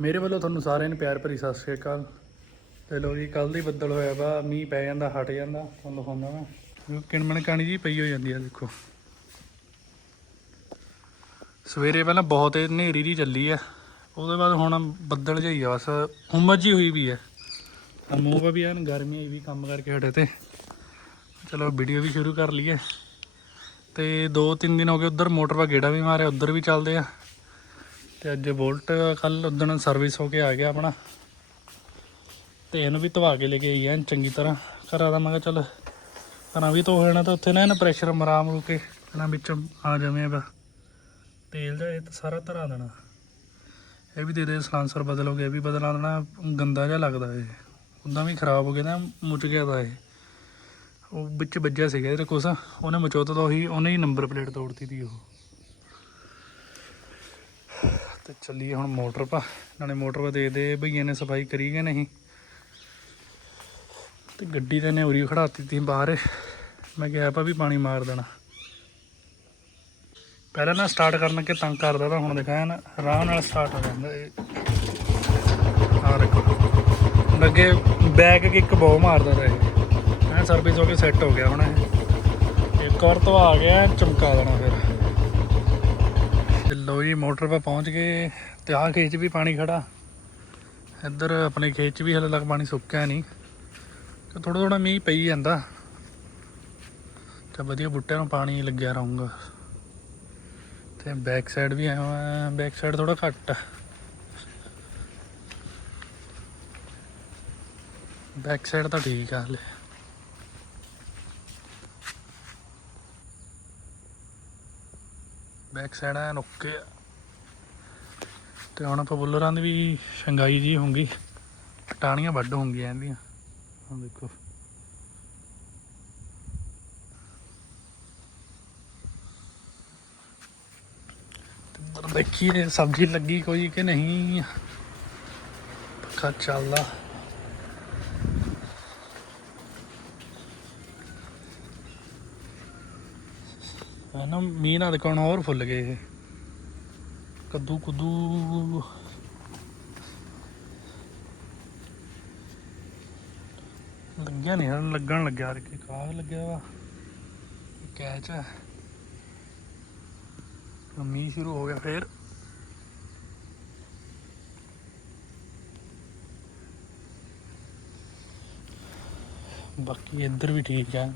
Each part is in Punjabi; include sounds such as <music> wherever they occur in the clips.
ਮੇਰੇ ਵੱਲੋਂ ਤੁਹਾਨੂੰ ਸਾਰਿਆਂ ਨੂੰ ਪਿਆਰ ਭਰੀ ਸਤਿ ਸ਼੍ਰੀ ਅਕਾਲ। ਤੇ ਲੋ ਜੀ ਕੱਲ ਦੀ ਬੱਦਲ ਹੋਇਆ ਵਾ, ਮੀਂਹ ਪੈ ਜਾਂਦਾ, ਹਟ ਜਾਂਦਾ, ਤੁਹਾਨੂੰ ਦਿਖਾਉਂਦਾ ਮੈਂ ਕਿਣਮਣ ਕਾਣੀ ਜੀ ਪਈ ਹੋ ਜਾਂਦੀ ਆ, ਦੇਖੋ। ਸਵੇਰੇ ਪਹਿਲਾਂ ਬਹੁਤ ਹਨੇਰੀ ਜੀ ਚੱਲੀ ਆ, ਉਹਦੇ ਬਾਅਦ ਹੁਣ ਬੱਦਲ ਜਿਹਾ ਹੀ ਆ, ਬਸ ਉਮਰ ਜੀ ਹੋਈ ਵੀ ਆ। ਆ ਮੂੰਹ ਵੀ ਐਨ ਗਰਮੀ ਆਈ ਵੀ ਕੰਮ ਕਰਕੇ ਹਟੇ ਤੇ। ਚਲੋ ਵੀਡੀਓ ਵੀ ਸ਼ੁਰੂ ਕਰ ਲਈਏ। ਤੇ ਦੋ ਤਿੰਨ ਦਿਨ ਹੋ ਗਏ, ਉਧਰ ਮੋਟਰ ਵਾ ਗੇੜਾ ਵੀ ਮਾਰਿਆ, ਉਧਰ ਵੀ ਚੱਲਦੇ ਆ। ਤੇ ਅੱਜ ਬੋਲਟ ਕੱਲ ਉਦਣ ਸਰਵਿਸ ਹੋ ਕੇ ਆ ਗਿਆ ਆਪਣਾ। ਤੇ ਇਹਨੂੰ ਵੀ ਧਵਾ ਕੇ ਲੈ ਕੇ ਆਈ ਐਨ ਚੰਗੀ ਤਰ੍ਹਾਂ। ਘਰਾਂ ਦਾ ਮੈਂ ਕਿਹਾ ਚੱਲ ਘਰਾਂ ਵੀ ਧੋ ਜਾਣਾ ਤਾਂ ਉੱਥੇ ਨਾ ਇਹਨਾਂ ਪ੍ਰੈਸ਼ਰ ਮਰਾਮ ਰੂ ਕੇ ਇਹਨਾਂ ਵਿੱਚ ਆ ਜਾਵੇਂ ਬਾ ਤੇਲ ਦਾ ਇਹ ਤਾਂ ਸਾਰਾ ਧਰਾ ਦੇਣਾ। ਇਹ ਵੀ ਦੇ ਦੇ, ਸਲਾਂਸਰ ਬਦਲੋਗੇ ਇਹ ਵੀ ਬਦਲਾ ਦੇਣਾ, ਗੰਦਾ ਜਿਹਾ ਲੱਗਦਾ ਇਹ। ਉਦਾਂ ਵੀ ਖਰਾਬ ਹੋ ਗਿਆ ਨਾ, ਮੁੱਚ ਗਿਆ ਦਾ ਇਹ। ਉਹ ਵਿੱਚ ਵੱਜਿਆ ਸੀਗਾ ਇਹਦੇ ਕੁਛ ਉਹਨੇ ਮਚੋਤਾ ਤੋਂ ਉਹੀ, ਉਹਨੇ ਹੀ ਨੰਬਰ ਪਲੇਟ ਤੋੜਤੀ ਤੀ ਉਹ। ਤੇ ਚੱਲੀਏ ਹੁਣ ਮੋਟਰ ਪਾ, ਨਾਲੇ ਮੋਟਰ ਪਾ ਦੇ ਦੇ ਭਈਏ ਨੇ ਸਫ਼ਾਈ ਕਰੀ ਕਿ ਨਹੀਂ। ਤੇ ਗੱਡੀ ਤੇ ਨੇ ਉਰੀ ਖੜਾਤੀ ਤੀ ਬਾਹਰ, ਮੈਂ ਕਿਹਾ ਪਾ ਵੀ ਪਾਣੀ ਮਾਰ ਦੇਣਾ। ਪਹਿਲਾਂ ਨਾ ਸਟਾਰਟ ਕਰਨ ਲੱਗੇ ਤੰਗ ਕਰਦਾ ਤਾਂ ਹੁਣ ਦਿਖਾਇਆ ਨਾ ਆਰਾਮ ਨਾਲ ਸਟਾਰਟ ਹੋ ਜਾਂਦਾ ਇਹ। ਆਹ ਦੇਖੋ ਲੱਗੇ ਬੈਕ ਕਿੱਕ ਬਹੁ ਮਾਰਦਾ ਤਾ ਇਹ। ਸਰਵਿਸ ਹੋ ਕੇ ਸੈੱਟ ਹੋ ਗਿਆ ਹੁਣ ਇਹ। ਇੱਕ ਵਾਰ ਤੋਂ ਆ ਗਿਆ, ਚਮਕਾ ਦੇਣਾ ਫਿਰ। ਲੋ ਜੀ, ਮੋਟਰ 'ਤੇ ਪਹੁੰਚ ਗਏ ਤੇ ਆਹ ਖੇਤ 'ਚ ਵੀ ਪਾਣੀ ਖੜਾ। ਇੱਧਰ ਆਪਣੇ ਖੇਤ 'ਚ ਵੀ ਹਲੇ ਤੱਕ ਪਾਣੀ ਸੁੱਕਿਆ ਨਹੀਂ। ਤੇ ਥੋੜਾ ਥੋੜਾ ਮੀਂਹ ਪਈ ਜਾਂਦਾ। ਤੇ ਵਧੀਆ ਬੁੱਟਿਆਂ ਨੂੰ ਪਾਣੀ ਲੱਗਿਆ ਰਹੂੰਗਾ। ਤੇ ਬੈਕ ਸਾਈਡ ਵੀ ਆਇਆ ਬੈਕ ਸਾਈਡ ਥੋੜਾ ਘੱਟ। ਆ ਬੈਕ ਸਾਈਡ ਤਾਂ ਠੀਕ ਆ ਹਲੇ। ਬੈਕ ਸਾਈਡ ਐਨ ਓਕੇ ਆ। ਤੇ ਹੁਣ ਆਪਾਂ ਬੁੱਲਰਾਂ ਦੀ ਵੀ ਸ਼ੰਗਾਈ ਜੀ ਹੋਊਗੀ। ਟਾਣੀਆਂ ਵੱਡ ਹੋਣਗੀਆਂ ਇਹਦੀਆਂ। ਆਹ ਦੇਖੋ। ਤੇ ਦੇਖੀਏ, ਸਬਜ਼ੀ ਲੱਗੀ ਕੋਈ ਕਿ ਨਹੀਂ? ਪੱਖਾ ਚੱਲਦਾ। ਹੈ ਨਾ, ਮੀਂਹ ਨਾਲ ਦੇਖਣ ਹੋਰ ਫੁੱਲ ਗਏ ਇਹ। ਕੱਦੂ, ਕੁੱਦੂ। ਲੱਗਿਆ ਨਹੀਂ ਹਨ, ਲੱਗਣ ਲੱਗਿਆ ਕਿ ਕਾਹ ਲੱਗਿਆ ਵਾ? ਕੈਚ ਹੈ ਮੀਂਹ ਸ਼ੁਰੂ ਹੋ ਗਿਆ ਫੇਰ। ਬਾਕੀ ਇੱਧਰ ਵੀ ਠੀਕ ਹੈ।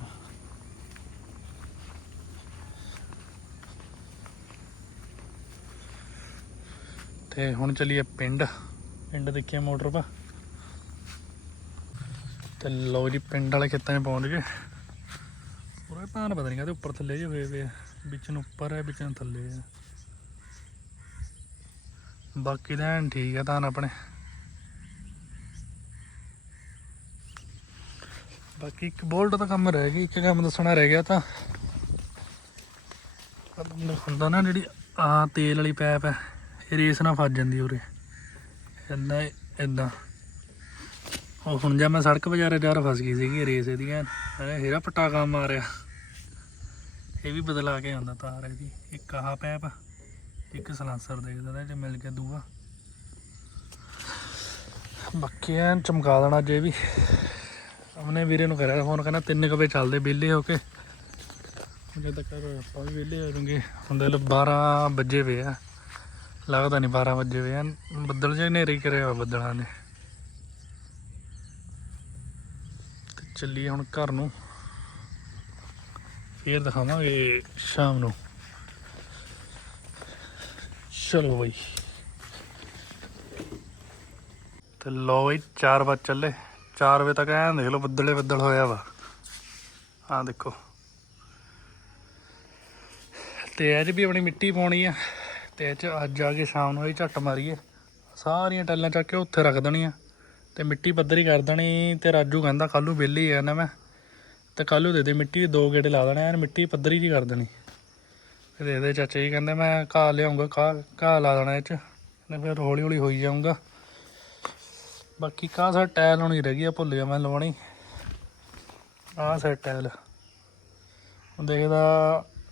ਤੇ ਹੁਣ ਚਲੀਏ ਪਿੰਡ। ਪਿੰਡ ਦੇਖੀਏ ਮੋਟਰ ਪਾ। ਤੇ ਲਓ ਜੀ, ਪਿੰਡ ਵਾਲੇ ਖੇਤਾਂ 'ਚ ਪਹੁੰਚ ਗਏ। ਪੂਰਾ ਭਾਨ ਪਤਾ ਨਹੀਂ ਕਾਹਦੇ ਉੱਪਰ ਥੱਲੇ ਜਿਹੇ ਹੋਏ ਵੇ ਵਿੱਚ ਨੂੰ ਉੱਪਰ ਹੈ, ਵਿੱਚ ਨੂੰ ਥੱਲੇ ਹੈ ਬਾਕੀ ਤਾਂ ਠੀਕ ਹੈ ਤਾਂ ਆਪਣੇ। ਬਾਕੀ ਇੱਕ ਬੋਲਟ ਦਾ ਕੰਮ ਰਹਿ ਗਿਆ, ਇੱਕ ਕੰਮ ਦੱਸਣਾ ਰਹਿ ਗਿਆ ਤਾਂ। ਹੁੰਦਾ ਨਾ ਜਿਹੜੀ ਆ ਤੇਲ ਵਾਲੀ ਪੈਪ ਹੈ। ਰੇਸ ਨਾ ਫਸ ਜਾਂਦੀ ਉਰੇ। ਇਦਾਂ ਇਦਾਂ ਉਹ ਹੁਣ ਜਾਂ ਮੈਂ ਸੜਕ ਬਾਜ਼ਾਰੇ ਯਾਰ ਫਸ ਗਈ ਸੀਗੀ ਰੇਸ ਇਹਦੀ ਐਨ ਇਹ ਹੀਰਾ ਪਟਾਕਾ ਮਾਰਿਆ। ਇਹ ਵੀ ਬਦਲਾ ਕੇ ਆਉਂਦਾ ਤਾਰ ਇਹਦੀ। ਇੱਕ ਆਹ ਪੈਪ, ਇੱਕ ਸਲਾਂਸਰ ਦੇਖਦਾ ਜੇ ਮਿਲ ਕੇ ਦੂਆ। ਬਾਕੀ ਐਨ ਚਮਕਾ ਦੇਣਾ ਜੇ ਵੀ। ਆਪਣੇ ਵੀਰੇ ਨੂੰ ਕਰਿਆ ਫੋਨ, ਕਹਿੰਦਾ ਤਿੰਨ ਕੁ ਵਜੇ ਚੱਲਦੇ ਵਿਹਲੇ ਹੋ ਕੇ। ਜਦੋਂ ਤੱਕ ਆਪਾਂ ਵੀ ਵਿਹਲੇ ਹੋ ਜਾਵਾਂਗੇ ਹੁੰਦੇ ਲ 12 ਵਜੇ ਵੇ ਆ। ਲੱਗਦਾ ਨਹੀਂ 12 ਵਜੇ ਵੇ। ਬੱਦਲ ਜਿਹੇ ਹਨੇਰੇ ਹੀ ਕਰਿਆ ਹੋਇਆ ਬੱਦਲਾਂ ਨੇ। ਤੇ ਚੱਲੀਏ ਹੁਣ ਘਰ ਨੂੰ। ਫੇਰ ਦਿਖਾਵਾਂਗੇ ਸ਼ਾਮ ਨੂੰ। ਚਲੋ ਬਈ। ਤੇ ਲੋ ਬਈ 4 ਵਜੇ ਚੱਲੇ। 4 ਵਜੇ ਤੱਕ ਐਂ ਦੇਖ ਲਓ ਬੱਦਲੇ ਬੱਦਲ ਹੋਇਆ ਵਾ। ਆਹ ਦੇਖੋ। ਤੇ ਇਹ 'ਚ ਵੀ ਆਪਣੀ ਮਿੱਟੀ ਪਾਉਣੀ ਆ। ਤੇ ਇਹ 'ਚ ਅੱਜ ਆ ਕੇ ਸ਼ਾਮ ਨੂੰ ਇਹ ਝੱਟ ਮਾਰੀਏ। ਸਾਰੀਆਂ ਟੈਲਾਂ ਚੱਕ ਕੇ ਉੱਥੇ ਰੱਖ ਦੇਣੀਆਂ। ਤੇ ਮਿੱਟੀ ਪੱਧਰੀ ਕਰ ਦੇਣੀ ਤੇ ਰਾਜੂ ਕਹਿੰਦਾ ਕੱਲੂ ਵਿਹਲੇ ਹੀ ਆ ਨਾ ਮੈਂ। ਤੇ ਕੱਲੂ ਦੇ ਦੇ ਮਿੱਟੀ ਦੋ ਗੇੜੇ ਲਾ ਦੇਣੇ, ਐਨ ਮਿੱਟੀ ਪੱਧਰੀ ਜੀ ਕਰ ਦੇਣੀ। ਫਿਰ ਦੇ ਚਾਚਾ ਜੀ ਕਹਿੰਦੇ, ਮੈਂ ਘਾਹ ਲਿਆਉਂਗਾ, ਘਾਹ ਘਾਹ ਲਾ ਦੇਣਾ ਇਹ 'ਚ। ਤੇ ਫਿਰ ਹੌਲੀ ਹੌਲੀ ਹੋਈ ਜਾਊਗਾ। ਬਾਕੀ ਕਾਹ ਸਾ ਟਾਇਲ ਹੋਣੀ ਰਹਿ ਗਈ, ਆ ਭੁੱਲ ਗਿਆ ਮੈਂ ਲਵਾਉਣੀ। ਆਹ ਸਾ ਟਾਇਲ। ਦੇਖਦਾ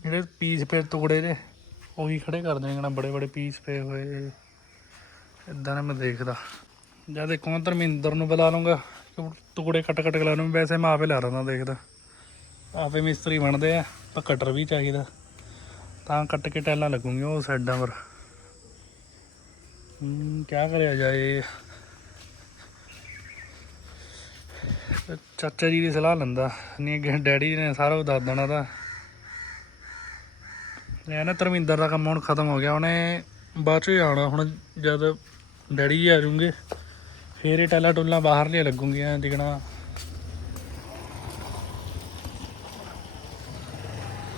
ਜਿਹੜੇ ਪੀਸ ਪੇ ਟੁਕੜੇ ਜੇ। ਉਹੀ ਖੜੇ ਕਰ ਦੇਣੇ ਨਾ ਬੜੇ ਬੜੇ ਪੀਸ ਪਏ ਹੋਏ ਇਦਾਂ ਨਾ ਮੈਂ ਦੇਖਦਾ। ਜਦ ਦੇਖੋ ਮੈਂ ਧਰਮਿੰਦਰ ਨੂੰ ਬੁਲਾ ਲੂੰਗਾ ਟੁਕੜੇ ਕੱਟ ਕੱਟ ਕੇ ਲਾ ਲੂੰ ਵੈਸੇ ਮੈਂ ਆਪੇ ਲਾ ਰਹਾ ਦੇਖਦਾ। ਆਪੇ ਮਿਸਤਰੀ ਬਣਦੇ ਆ, ਪਰ ਕਟਰ ਵੀ ਚਾਹੀਦਾ। ਤਾਂ ਕੱਟ ਕੇ ਟੈਲਾਂ ਲੱਗੂਗੀਆਂ ਉਹ ਸਾਈਡਾਂ ਪਰ। ਹੂੰ ਕੀ ਕਰਿਆ ਜਾਏ। ਚਾਚਾ ਜੀ ਦੀ ਸਲਾਹ ਲੈਂਦਾ। ਨਹੀਂ ਅੱਗੇ ਡੈਡੀ ਨੇ ਸਾਰਾ ਉਹ ਦੱਸ ਦੇਣਾ ਤਾਂ। ਇਹ ਨਾ ਧਰਮਿੰਦਰ ਦਾ ਕੰਮ ਹੁਣ ਖਤਮ ਹੋ ਗਿਆ। ਉਹਨੇ ਬਾਅਦ ਚ ਆਉਣਾ। ਹੁਣ ਜਦ ਡੈਡੀ ਆ ਜਾਣਗੇ ਫੇਰ ਇਹ ਟੈਲਾ ਟੁੱਲਾਂ ਬਾਹਰ ਲਿਆ ਲੱਗੂਗੀਆਂ, ਦਿਖਣਾ।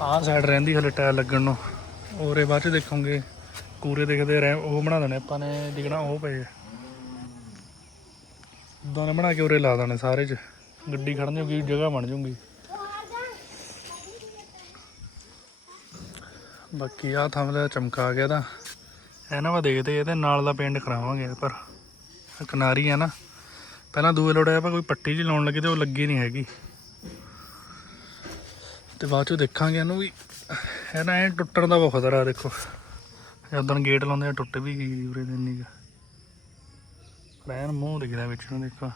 ਆਹ ਸਾਈਡ ਰਹਿੰਦੀ ਹਲੇ ਟਾਇਰ ਲੱਗਣ ਨੂੰ। ਔਰੇ ਬਾਅਦ ਚ ਦੇਖਾਂਗੇ। ਕੂਰੇ ਦੇਖਦੇ ਰਹਿ, ਉਹ ਬਣਾ ਦੇਣੇ ਆਪਾਂ ਨੇ, ਦਿਖਣਾ ਉਹ ਪਏ ਦੋਨੇ ਬਣਾ ਕੇ ਉਰੇ ਲਾ ਦੇਣੇ ਸਾਰੇ ਚ। ਗੱਡੀ ਖੜਨ ਜੋਗੀ ਜਗ੍ਹਾ ਬਣ ਜੂਗੀ। ਬਾਕੀ ਆ ਥੰਮ ਦਾ ਚਮਕਾ ਗਿਆ ਤਾਂ। ਇਹਨਾਂ ਵਾ ਦੇਖਦੇ ਇਹਦੇ ਨਾਲ ਦਾ ਪੇਂਟ ਕਰਾਵਾਂਗੇ ਪਰ। ਕਿਨਾਰੀ ਆ ਨਾ। ਪਹਿਲਾਂ ਦੂਏ ਲੋੜੇ ਆਪਾਂ ਕੋਈ ਪੱਟੀ ਜੀ ਲਾਉਣ ਲੱਗੇ ਤੇ ਉਹ ਲੱਗੀ ਨਹੀਂ ਹੈਗੀ। ਤੇ ਬਾਅਦ ਚੋਂ ਦੇਖਾਂਗੇ ਇਹਨੂੰ ਵੀ। ਹੈ ਨਾ ਇਹ ਟੁੱਟਣ ਦਾ ਬਹੁਤ ਖਤਰਾ ਦੇਖੋ। ਜਦੋਂ ਗੇਟ ਲਾਉਂਦੇ ਆ, ਟੁੱਟ ਵੀ ਗਈ ਉਰੇ ਦੇ ਇੰਨੀ ਕੁ। ਰਹਿਣ ਮੂੰਹ ਦਿਖਦਾ ਵਿੱਚ ਨੂੰ ਦੇਖੋ।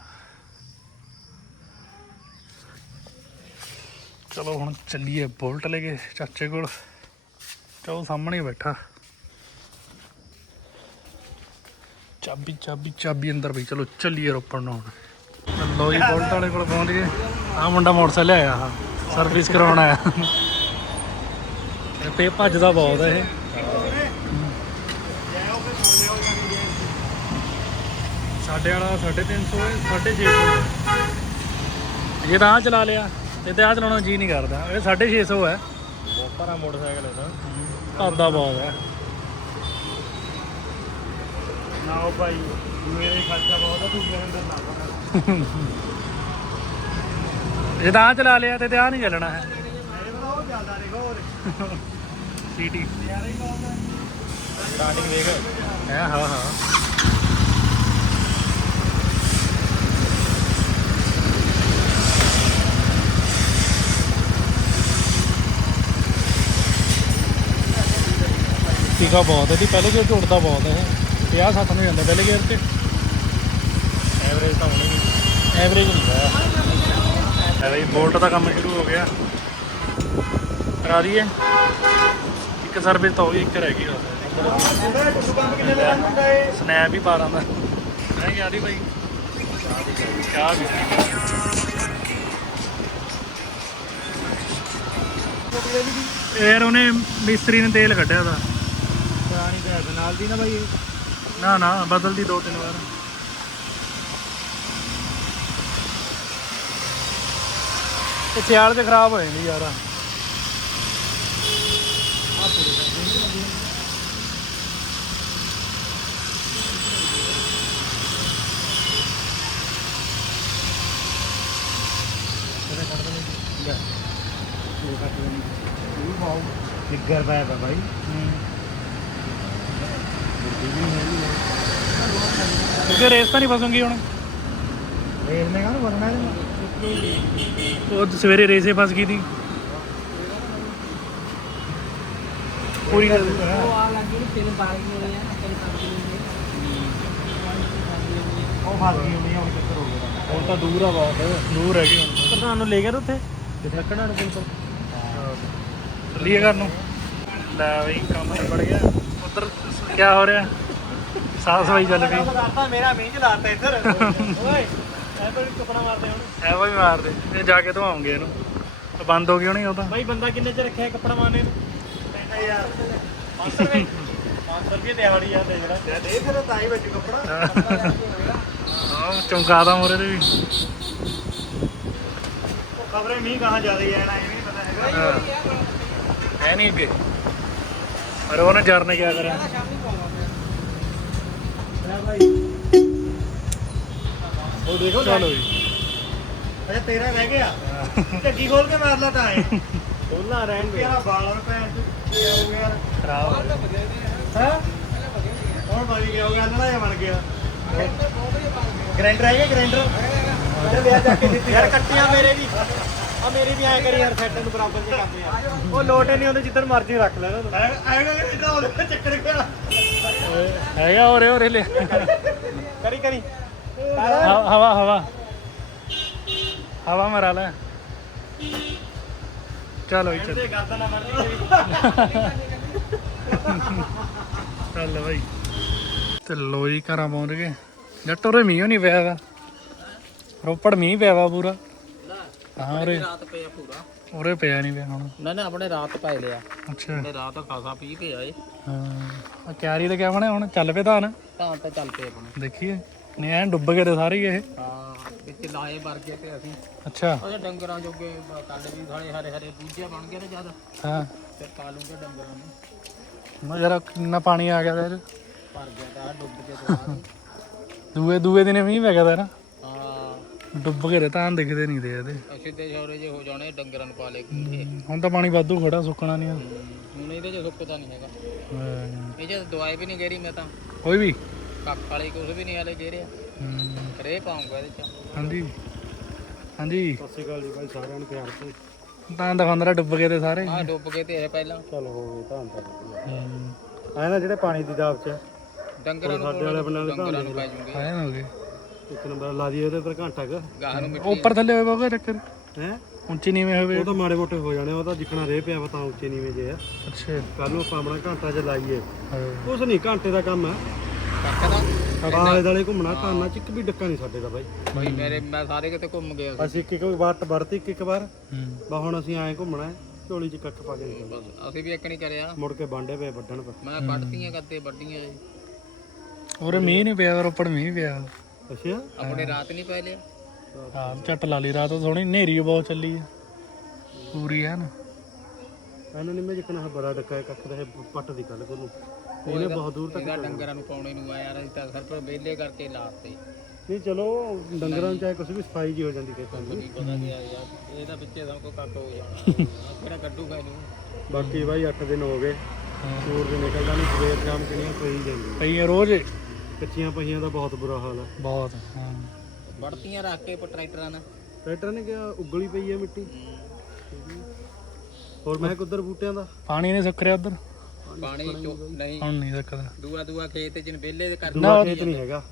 ਚਲੋ ਹੁਣ ਚੱਲੀਏ ਬੋਲਟ ਲੈ ਕੇ ਚਾਚੇ ਕੋਲ। ਚਲੋ ਸਾਹਮਣੇ ਬੈਠਾ। ਚਾਬੀ ਚਾਬੀ ਚਾਬੀ ਅੰਦਰ ਪਈ। ਚਲੋ ਚੱਲੀਏ ਰੋਪੜ ਨੂੰ ਹੁਣ। ਲੋ ਜੀ ਬੁਲਟ ਵਾਲੇ ਕੋਲ ਪਹੁੰਚ ਗਏ। ਆ ਮੁੰਡਾ ਮੋਟਰਸਾਈਕਲ ਆਇਆ। ਆ ਸਰਵਿਸ ਕਰਾਉਣ ਆਇਆ। ਤੇ ਭੱਜਦਾ ਬਹੁਤ ਹੈ ਇਹ। ਸਾਡੇ ਵਾਲਾ 350 ਹੈ 650 ਇਹ ਤਾਂ ਆ ਚਲਾ ਲਿਆ। ਤੇ ਤੇ ਆ ਚਲਾਉਣਾ ਜੀ ਨਹੀਂ ਕਰਦਾ। ਇਹ 650 ਹੈ। ਭਾਰਾ ਮੋਟਰਸਾਈਕਲ ਹੈ ਭੱਜਦਾ ਬਹੁਤ ਹੈ। ਨਾ ਉਹ ਭਾਈ ਮੇਰੇ ਖਰਚਾ ਬਹੁਤ ਆ ਤੂੰ ਮੇਰੇ ਅੰਦਰ ਨਾ ਇਹ ਤਾਂ ਆ ਚਲਾ ਲਿਆ ਤੇ ਤੇ ਆ ਨਹੀਂ ਚੱਲਣਾ ਹੈ। ਸੀਟੀ ਸਟਾਰਟਿੰਗ ਦੇਖ ਹੈ ਹਾਂ ਹਾਂ। ਟੀਕਾ ਬਹੁਤ ਹੈ ਦੀ ਪਹਿਲੇ ਗੇਅਰ 'ਚ ਉੱਡਦਾ ਬਹੁਤ ਹੈ। 50 60 ਨੂੰ ਜਾਂਦਾ ਪਹਿਲੇ ਗੇਅਰ 'ਚ ਐਵਰੇਜ ਤਾਂ ਹੋਣੀ ਨਹੀਂ। ਐਵਰੇਜ ਨਹੀਂ ਹੈ ਹੈ ਬਈ ਬੋਲਟ ਦਾ ਕੰਮ ਸ਼ੁਰੂ ਹੋ ਗਿਆ। ਕਰਾ ਦਈਏ। ਇੱਕ ਸਰਵਿਸ ਤਾਂ ਹੋਈ ਇੱਕ ਰਹਿ ਗਈ ਬਸ। ਦਾ ਸਨੈਪ ਵੀ ਪਾ ਦਾਂਦਾ। ਮੈਂ ਕਿਹਾ ਦੀ ਭਾਈ ਚਾਹ ਵੀ ਯਾਰ ਉਹਨੇ ਮਿਸਤਰੀ ਨੇ ਤੇਲ ਕੱਢਿਆ ਦਾ ਨਾਲ ਦੀ ਨਾ ਭਾਈ ਨਾ ਨਾ ਬਦਲਦੀ ਦੋ ਤਿੰਨ ਵਾਰ। ਇਹ ਸਿਆਲ ਤੇ ਖਰਾਬ ਹੋ ਜਾਂਦੀ ਯਾਰ। ਨਿੱਗਰ ਪੈਪ ਹੈ। ਭਾਈ ਕਿਉਂਕਿ ਰੇਸ ਤਾਂ ਨਹੀਂ ਫਸੂਗੀ ਹੁਣ? ਰੇਸ ਨੇ ਕਾਹਨੂੰ ਬਣਨਾ ਇਹਨੂੰ ਉਹ ਸਵੇਰੇ ਰੇਸੇ ਫਸ ਗਈ ਸੀ। ਪੂਰੀ ਆ ਲੱਗੀ ਤਿੰਨ ਬਾਲ ਹੋਏ ਆ ਤਿੰਨ ਦੇ ਉਹ ਫਸ ਗਈ ਹੋਣੀ ਆ ਉਹ ਚੱਕਰ ਹੋ ਗਿਆ। ਹੁਣ ਤਾਂ ਦੂਰ ਆ ਬਹੁਤ ਦੂਰ ਹੈਗੀ ਹੁਣ। ਪ੍ਰਧਾਨ ਨੂੰ ਲੈ ਗਿਆ ਉੱਥੇ? ਕਿੱਥੇ ਰੱਖਣਾ ਨੂੰ ਕੋਲ ਚੱਲੀਏ ਘਰ ਨੂੰ। ਲੈ ਬਈ ਕੰਮ ਨਿਬੜ ਗਿਆ। ਉਧਰ ਕੀ ਹੋ ਰਿਹਾ? ਸਾਫ਼ ਸਫ਼ਾਈ ਚੱਲ ਪਈ। ਕਰਤਾ ਮੇਰਾ ਮੀਂਹ ਚਲਾਤਾ ਇੱਧਰ। ਓਏ ਐ ਪਰ ਕੱਪੜਾ ਮਾਰਦੇ ਹੁਣ। ਐ ਵਾ ਮਾਰਦੇ। ਇਹ ਜਾ ਕੇ ਧਵਾਉਂਗੇ ਇਹਨੂੰ। ਬੰਦ ਹੋ ਗਈ ਹੋਣੀ ਉਹ ਤਾਂ। ਭਾਈ ਬੰਦਾ ਕਿੰਨੇ ਚ ਰੱਖਿਆ ਕੱਪੜਾ ਮਾਰਨੇ ਨੂੰ? 3000 500 ਰੁਪਏ 500 ਰੁਪਏ ਦਿਹਾੜੀ ਆ ਦੇ ਜਰਾ ਦੇ ਫਿਰ ਤਾਂ ਹੀ ਬੱਜ ਕੱਪੜਾ। ਹਾਂ। ਚਮਕਾਦਾ ਮੋਰੇ ਤੇ ਵੀ। ਖਬਰੇ ਮੀਂਹ ਕਹਾਂ ਜ਼ਿਆਦਾ ਆਣਾ ਇਹ ਵੀ ਨਹੀਂ ਪਤਾ ਹੈਗਾ। ਹਾਂ। ਨਹੀਂ ਅੱਗੇ। ਪਰ ਉਹਨੇ ਜਰ ਨੇ ਕਿਆ ਕਰਿਆ ਉਹ ਦੇਖੋ ਚਲੋ ਜੀ ਅੱਛਾ ਤੇਰਾ ਰਹਿ ਗਿਆ ਢੱਗੀ ਖੋਲ ਕੇ ਮਾਰ ਲਾ ਤਾਂ ਐ ਖੋਲਣਾ ਰਹਿਣ ਦੇ ਯਾਰ ਬਾਲਾਂ ਭੈਣ ਚ ਕੀ ਹੋ ਗਿਆ ਯਾਰ ਖਰਾਬ ਹੈ ਹੁਣ ਬਣ ਗਿਆ ਹੋ ਨਾ। ਇਹ ਬਣ ਗਿਆ ਗ੍ਰਾਈਂਡਰ ਹੈਗਾ ਗ੍ਰਾਈਂਡਰ ਉਹਦੇ ਵਿਆਹ ਜਾ ਕੇ ਦਿੱਤੀ ਯਾਰ ਕੱਟੀਆਂ ਮੇਰੇ ਵੀ ਆ ਮੇਰੀ ਵੀ ਐ ਕਰੀ ਯਾਰ ਸੈੱਟ ਨੂੰ ਬਰਾਬਰ ਜੇ ਕਰਦੇ ਆ ਉਹ ਲੋਟ ਨਹੀਂ ਹੁੰਦੇ ਜਿੱਦਣ ਮਰਜ਼ੀ ਰੱਖ ਲੈ ਨਾ ਐਗਾ ਕਿ ਇਹਦਾ ਉਹਦੇ ਚੱਕਰ ਗਿਆ ਹੈਗਾ ਹੋਰੇ ਹੋਰੇ ਲੈ। ਕਰੀ ਕਰੀ। ਹਵਾ ਹਵਾ। ਹਵਾ ਮਰਾ ਲੈ। ਚਲੋ ਚਲੋ। ਤੇ ਕਰਦਾ ਨਾ ਚੱਲ ਬਾਈ। ਤੇ ਲੋ ਜੀ ਘਰਾਂ ਪਹੁੰਚ ਗਏ। ਜੱਟ ਉਰੇ ਮੀਂਹ ਨਹੀਂ ਪਿਆ ਵਾ ਰੋਪੜ ਮੀਂਹ ਪਿਆ ਵਾ ਪੂਰਾ। ਹਾਂ ਉਰੇ। ਰਾਤ ਪਿਆ ਪੂਰਾ। ਉਰੇ ਪਿਆ ਨਹੀਂ ਪਿਆ ਹੁਣ। ਨਾ ਨਾ ਆਪਣੇ ਰਾਤ ਪੈ ਲਿਆ। ਅੱਛਾ। ਤੇ ਰਾਤ ਖਾਸਾ ਪੀ ਕੇ ਆਏ। ਹਾਂ। ਆ ਕਿਆਰੀ ਤੇ ਕਿਆ ਬਣਿਆ ਹੁਣ? ਚੱਲ ਪਿਆ ਧਾਨ? ਤਾਂ ਤੇ ਚੱਲ ਪਏ ਆਪਣੇ। ਦੇਖੀਏ। ਨਹੀਂ ਐਨ ਡੁੱਬ ਗਏ ਤੇ ਸਾਰੇ ਹੀ ਇਹ। ਹਾਂ ਵਿੱਚ ਲਾਏ ਵਰਗੇ ਤੇ ਅਸੀਂ। ਅੱਛਾ। ਉਹਦੇ ਡੰਗਰਾਂ ਜੋਗੇ ਕੱਲ ਵੀ ਸਾਲੇ ਹਰੇ ਹਰੇ ਦੂਜੇ ਬਣ ਗਏ ਤੇ ਜਦ। ਹਾਂ। ਤੇ ਪਾ ਲੂੰਗੇ ਡੰਗਰਾਂ ਨੂੰ। ਮੈਂ ਜਰਾ ਕਿੰਨਾ ਪਾਣੀ ਆ ਗਿਆ ਤੇ। ਭਰ ਗਿਆ ਤਾਂ ਡੁੱਬ ਕੇ ਤੇ। ਦੂਏ ਦੂਏ ਦਿਨੇ ਮੀਂਹ ਪੈ ਗਿਆ ਤਾ ਨਾ। ਡੁੱਬ ਗਏ ਤੇ ਧਾਨ ਦਿਖਦੇ ਨਹੀਂ ਤੇ ਇਹਦੇ। ਅਸੀਂ ਤੇ ਛੋਰੇ ਜੇ ਹੋ ਜਾਣੇ ਡੰਗਰਾਂ ਨੂੰ ਪਾ ਲੇ ਗਏ ਹੁਣ ਤਾਂ ਪਾਣੀ ਵਾਧੂ ਖੜਾ ਸੁੱਕਣਾ ਨਹੀਂ ਹੁਣ ਇਹਦੇ ਚ ਸੁੱਕਦਾ ਨਹੀਂ ਹੈਗਾ। ਹਾਂ। ਇਹ ਜਦ ਦਵਾਈ ਵੀ ਨਹੀਂ ਗੇਰੀ ਮੈਂ ਤਾਂ। ਕੋਈ ਵੀ? ਕੱਖ ਵਾਲੀ ਕੁਝ ਵੀ ਨਹੀਂ ਹਲੇ ਗੇਰਿਆ ਹਮ, ਰੇ ਪਾਉਂਗਾ ਇਹਦੇ ਚ। ਹਾਂਜੀ। ਹਾਂਜੀ। ਸਤਿ ਸ਼੍ਰੀ ਅਕਾਲ ਜੀ ਭਾਈ ਸਾਰਿਆਂ ਨੂੰ ਪਿਆਰ ਤੋਂ ਤਾਂ ਦਖੰਦਰਾ ਡੁੱਬ ਗਏ ਤੇ ਸਾਰੇ। ਆਹ ਡੁੱਬ ਗਏ ਤੇ ਇਹ ਪਹਿਲਾਂ। ਚੱਲ ਹੋ ਗਏ ਤਾਂ ਤਾਂ ਹਮ, ਆਏ ਨਾ ਜਿਹੜੇ ਪਾਣੀ ਦੀ ਦਾਬ ਚ। ਡੰਗਰਾਂ ਨੂੰ ਸਾਡੇ ਵਾਲੇ ਵਾਲੇ ਡੰਗਰਾਂ ਨੂੰ ਪੈ ਜੂਗੇ। ਆਏ ਹੋ ਗਏ। ਇੱਕ ਨੰਬਰ ਲਾ ਦਈਏ ਉਹਦੇ ਪਰ ਘੰਟਾ ਕ। ਗਾਹ ਨੂੰ ਮਿੱਟੀ ਉੱਪਰ ਥੱਲੇ ਬਾਬਾ ਹੈ? ਉੱਚੀ ਨੀਵੇਂ ਹੋਵੇ। ਉਹ ਤਾਂ ਮਾੜੇ ਮੋਟੇ ਹੋ ਜਾਣੇ ਉਹ ਤਾਂ ਜਿੱਕਣਾ ਰੇ ਪਿਆ ਵਾ ਤਾਂ ਉੱਚੇ ਨੀਵੇਂ ਜੇ ਆ। ਅੱਛਾ। ਕੱਲ ਨੂੰ ਆਪਾਂ ਆਪਣਾ ਘੰਟਾ ਚ ਲਾਈਏ। ਕੁਛ ਨਹੀਂ ਘੰਟੇ ਦਾ ਕੰਮ ਦਾ? ਆਲੇ ਦਾਲੇ ਘੁੰਮਣਾ ਕਾਨਾ ਚ ਇੱਕ ਵੀ ਡੱਕਾ ਨਹੀਂ ਸਾਡੇ ਦਾ ਬਾਈ। ਬਈ ਮੇਰੇ ਮੈਂ ਸਾਰੇ ਕਿਤੇ ਘੁੰਮ ਗਿਆ ਅਸੀਂ ਇੱਕ ਇੱਕ ਵਾਰ ਵਰਤੀ ਇੱਕ ਇੱਕ ਵਾਰ। ਬਾ ਹੁਣ ਅਸੀਂ ਐਂ ਘੁੰਮਣਾ ਹੈ ਝੋਲੀ ਚ ਕੱਖ ਪਾ ਕੇ ਨਿਕਲਣਾ। ਬਸ ਅਸੀਂ ਵੀ ਇੱਕ ਨਹੀਂ ਕਰਿਆ ਮੁੜ ਕੇ ਬਾਂਡੇ ਪਏ ਵੱਢਣ ਪਏ ਮੈਂ ਕੱਢਤੀਆਂ ਕਰਦੇ ਵੱਡੀਆਂ ਜੀ। ਉਰੇ ਮੀਂਹ ਨਹੀਂ ਪਿਆ ਰੋਪੜ ਮੀਂਹ ਪਿਆ। ਅੱਛਾ। ਆਪਣੇ ਰਾਤ ਨਹੀਂ ਪੈ ਲਿਆ? ਹਾਂ ਝੱਟ ਲਾ ਲਈ ਰਾਤ ਸੋਹਣੀ ਹਨੇਰੀ ਬਹੁਤ ਚੱਲੀ ਆ। ਪੂਰੀ ਹੈ ਨਾ ਇਹਨਾਂ ਨੇ ਮੈਂ ਜਿੱਕਣਾ ਬੜਾ ਡੱਕਾ ਹੈ ਕੱਖ ਦਾ ਇਹ ਪੱਟ ਦੀ ਗੱਲ ਕੋਲ ਇਹਨੇ ਬਹੁਤ ਦੂਰ ਤੱਕ ਇਹਦਾ ਡੰਗਰਾਂ ਨੂੰ ਪਾਉਣੇ ਨੂੰ ਆ ਯਾਰ ਅਸੀਂ ਤਾਂ ਸਿਰਫ ਵਿਹਲੇ ਕਰਕੇ ਲਾਤੇ। ਨਹੀਂ ਚਲੋ ਡੰਗਰਾਂ ਨੂੰ ਚਾਹੇ ਕੁਛ ਵੀ ਸਫ਼ਾਈ ਜੀ ਹੋ ਜਾਂਦੀ ਖੇਤਾਂ ਦੀ ਪਤਾ ਯਾਰ ਇਹਦਾ ਵਿੱਚੇ ਸਭ ਕੋ ਕੱਟ ਹੋ ਜਾਣਾ <laughs> ਕਿਹੜਾ ਕੱਢੂਗਾ ਇਹਨੂੰ? ਬਾਕੀ ਬਾਈ 8 ਦਿਨ ਹੋ ਗਏ। ਸੂਰਜ ਨਿਕਲਦਾ ਨਹੀਂ ਸਵੇਰ ਸ਼ਾਮ ਕਿੰਨੀਆਂ ਪਈ ਜਾਂਦੀ ਪਈ ਰੋਜ਼। ਕੱਚੀਆਂ ਪਈਆਂ ਦਾ ਬਹੁਤ ਬੁਰਾ ਹਾਲ ਹੈ ਬਹੁਤ ਹਾਂ। ਵੜਤੀਆਂ ਰੱਖ ਕੇ ਟਰੈਕਟਰਾਂ ਨਾਲ। ਟਰੈਕਟਰ ਨੇ ਕਿਹਾ ਉਗਲੀ ਪਈ ਹੈ ਮਿੱਟੀ। ਹੋਰ ਮੈਂ ਉਧਰ ਬੂਟਿਆਂ ਦਾ? ਪਾਣੀ ਨਹੀਂ ਸੁੱਕ ਰਿਹਾ ਉਧਰ। ਪਾਣੀ ਚੋ ਨਹੀਂ। ਹੁਣ ਨਹੀਂ ਸੁੱਕਦਾ। ਦੂਆ ਦੂਆ ਖੇਤ ਜਿਨ ਵਿਹਲੇ ਦੇ ਕਰ ਦੂਆ ਖੇਤ ਨਹੀਂ ਹੈਗਾ।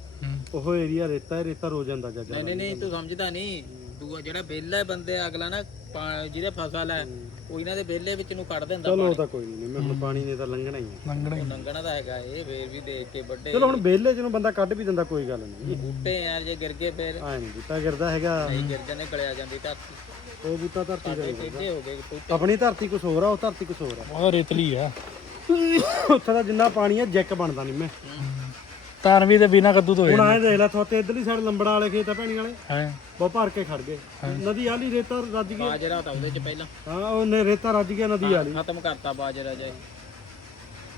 ਉਹ ਏਰੀਆ ਰੇਤਾ ਹੈ ਰੇਤਾ ਰੋ ਜਾਂਦਾ ਜੱਜ। ਨਹੀਂ ਨਹੀਂ ਨਹੀਂ ਤੂੰ ਸਮਝਦਾ ਨਹੀਂ ਦੂਆ ਜਿਹੜਾ ਵਿਹਲਾ ਬੰਦੇ ਅਗਲਾ ਨਾ ਪਾ- ਜਿਹਦੇ ਫਸਲ ਹੈ ਉਹ ਇਹਨਾਂ ਦੇ ਵਿਹਲੇ ਵਿੱਚ ਨੂੰ ਕੱਢ ਦਿੰਦਾ ਚਲੋ ਉਹ ਤਾਂ ਕੋਈ ਨਹੀਂ ਮੈਂ ਹੁਣ ਪਾਣੀ ਨੇ ਤਾਂ ਲੰਘਣਾ ਹੀ ਹੈ ਲੰਘਣਾ ਹੀ। ਲੰਗਣਾ ਤਾਂ ਹੈਗਾ ਇਹ ਫੇਰ ਵੀ ਦੇਖ ਕੇ ਵੱਡੇ ਚਲੋ ਹੁਣ ਵਿਹਲੇ ਚ ਨੂੰ ਬੰਦਾ ਕੱਢ ਵੀ ਦਿੰਦਾ ਕੋਈ ਗੱਲ ਨਹੀਂ ਬੂਟੇ ਯਾਰ ਜੇ ਗਿਰ ਗਏ ਫੇਰ। ਐ ਨਹੀਂ ਦਿੱਤਾ ਗਿਰਦਾ ਹੈਗਾ। ਨਹੀਂ ਗਿਰ ਜਾਂਦੇ ਗਲਿਆ ਜਾਂਦੀ ਧਰਤੀ। ਉਹ ਬੂਟਾ ਧਰਤੀ ਦਾ ਹੀ ਗਏ ਕੋਈ ਆਪਣੀ ਧਰਤੀ ਕੁਛ ਹੋਰ ਆ ਉਹ ਧਰਤੀ ਕੁਛ ਹੋਰ ਆ। ਉਹ ਰੇਤਲੀ ਆ। ਉੱਥੇ ਦਾ ਜਿੰਨਾ ਪਾਣੀ ਆ ਜੈਕ ਬਣਦਾ ਨਹੀਂ ਮੈਂ। ਧਾਨ ਵੀ ਤੇ ਬਿਨਾ ਕੱਦੂ ਤੋਂ ਹੁਣ ਆਏ ਦੇਖ ਲੈ ਥੋਤੇ ਇਧਰਲੀ ਸਾਈਡ ਲੰਬੜਾ ਵਾਲੇ ਖੇਤ ਆ ਭੈਣੀ ਵਾਲੇ। ਹੈ। ਬਹੁਤ ਭਰ ਕੇ ਖੜ ਗਏ। ਨਦੀ ਆਲੀ ਰੇਤਾ ਰੱਜ ਗਈ। ਬਾਜਰਾ ਤਾਂ ਉਹਦੇ ਚ ਪਹਿਲਾਂ। ਹਾਂ ਉਹਨੇ ਰੇਤਾ ਰੱਜ ਗਿਆ ਨਦੀ ਆਲੀ ਖਤਮ ਕਰਤਾ ਬਾਜਰਾ ਜੇ